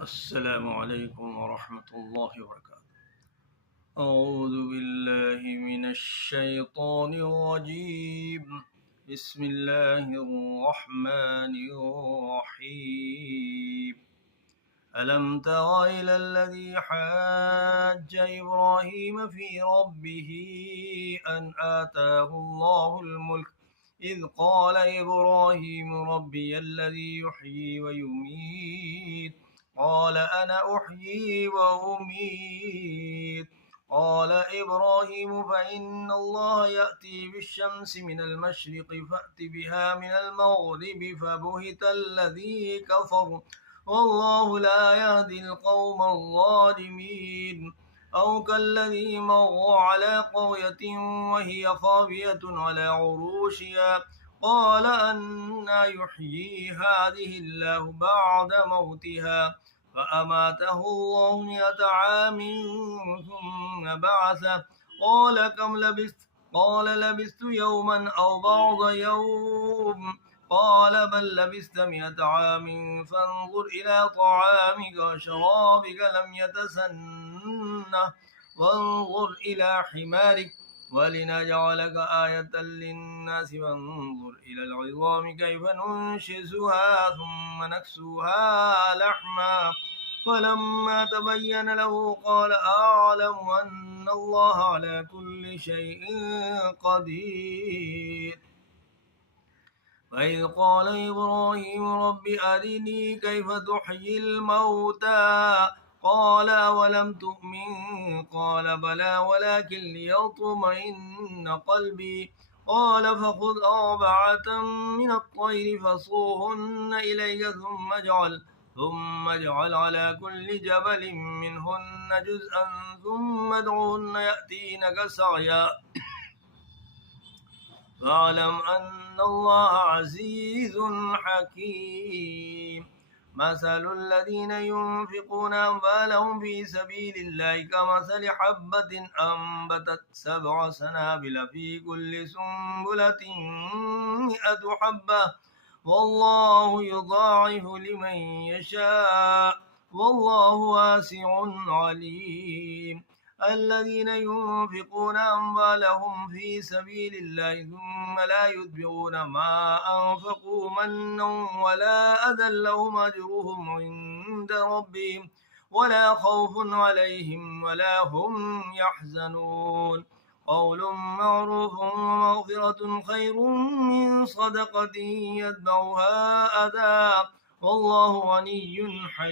السلام عليكم ورحمة الله وبركاته. أعوذ بالله من الشيطان الرجيم. بسم الله الرحمن الرحيم. ألم تر إلى الذي حاج إبراهيم في ربه أن آتاه الله الملك إذ قال إبراهيم ربي الذي يحيي ويميت قال أنا أحيي وأميت قال إبراهيم فإن الله يأتي بالشمس من المشرق فأت بها من المغرب فبهت الذي كفر والله لا يهدي القوم الظالمين أو كالذي مر على قرية وهي خاوية على عروشها قال أنى يحيي هذه الله بعد موتها فأماته الله 100 عام ثم بعثه قال كم لبثت قال لبثت يوما أو بعض يوم قال بل لبثت 100 عام فانظر إلى طعامك وشرابك لم يتسنه وانظر إلى حمارك ولنجعلك آية للناس وانظر إلى العظام كيف ننشزها ثم نكسوها لحما فلما تبين له قال أعلم أن الله على كل شيء قدير وإذ قال إبراهيم رب أرني كيف تحيي الموتى قال أولم تؤمن قال بلى ولكن ليطمئن قلبي قال فخذ 4 من الطير فصرهن إليك ثم اجعل على كل جبل منهن جزءا ثم ادعهن يأتينك سعيا فاعلم أن الله عزيز حكيم مثل الذين ينفقون أموالهم في سبيل الله كمثل حبة أنبتت 7 سنابل في كل سنبلة 100 حبة والله يضاعف لمن يشاء والله واسع عليم الذين ينفقون أموالهم في سبيل الله ثم لا يتبعون ما أنفقوا منا ولا أذى لهم أجرهم عند ربهم ولا خوف عليهم ولا هم يحزنون قول معروف ومغفرة خير من صدقة يتبعها أذى والله غني حليم